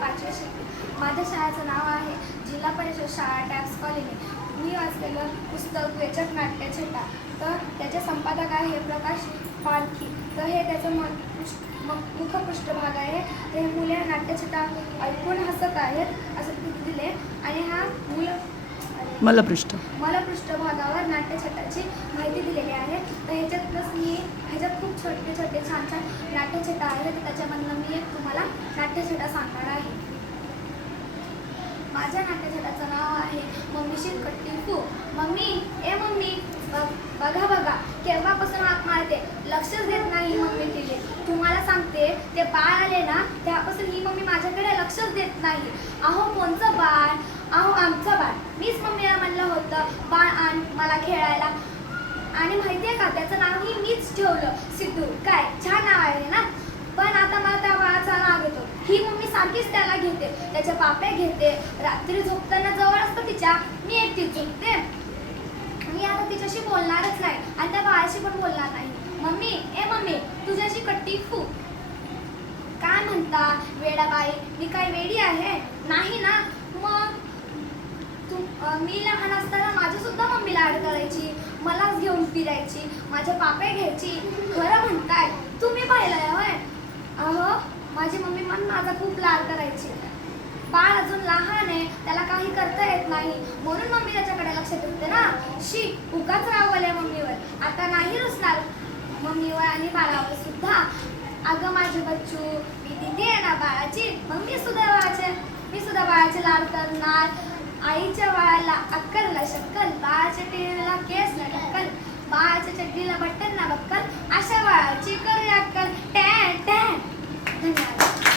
पाचव्या शिकते माझ्या शाळेचं नाव आहे जिल्हा परिषद शाळा टॅक्स कॉलनी मी वाचलेलं पुस्तक वेचक नाट्य छटा. तर त्याचे संपादक आहे प्रकाश पालखी तर हे त्याचं मन मुखपृष्ठभाग आहे. ते मुले नाट्यछटा ऐकून हसत आहेत असं तिथे दिले. आणि हा मूल मला पृष्ठ मला पृष्ठभागावर नाट्यछटाची माहिती दिलेली आहे. तर ह्याच्यात प्लस मी ह्याच्यात खूप छोटे छोटे छान छान नाट्यछटा आहेत. तर त्याच्यामधनं मी एक तुम्हाला नाट्यछटा सांगणार आहे माझ्या नाट्यछटाचं नाव आहे. मम्मी शिरकट्टी फू मम्मी ए मम्मी बघा बघा केव्हापासून हाक मारते? लक्षच देत नाही मम्मी तिथे तुम्हाला सांगते ते बाळ आले ना त्यापासून ही मम्मी माझ्याकडे लक्षच देत नाही. अहो कोणचं बाळ? अहो आमचं बाळ. मीच मम्मीला म्हणलं होतं बाळ आण मला खेळायला. आणि माहिती आहे का त्याचं नावही मीच ठेवलं सिद्धू काय छान नाव आहे ना पण आता मला त्या बाळाचा नाव येतो ही मम्मी सारखीच त्याला घेते. त्याच्या पाप्या घेते. रात्री झोपताना जवळ असतं तिच्या मी एकटी झोपते. मी आता तिच्याशी बोलणारच नाही आणि त्या बाळाशी पण बोलणार नाही. मम्मी ए मम्मी तुझ्याशी कट्टी फू काय म्हणता वेडाबाई मी काय वेडी आहे? नाही ना? मग तू मी लहान असताना माझी सुद्धा मम्मी लाड करायची मलाच घेऊन फिरायची माझ्या पाप्या घ्यायची. खरं म्हणताय तुम्ही पाहिलं माझी मम्मी पण माझा खूप लाड करायची. बाळ अजून लहान आहे त्याला काही करता येत नाही. म्हणून मम्मी त्याच्याकडे लक्ष देते ना. शी उगाच रावले मम्मीवर. आता नाही रुसणार मम्मीवर आणि बाळावर सुद्धा. अगं माझे बच्चू मी दिदी आहे ना बाळाची. मग मी सुद्धा बाळाचे मी सुद्धा बाळाचे लाड करणार. आईच्या बाळाला अक्कल ना शक्कल. बाळाच्या टिळीला केस ना टक्कल बाळाच्या चड्डीला बट्टन ना बक्कल. अशा बाळाची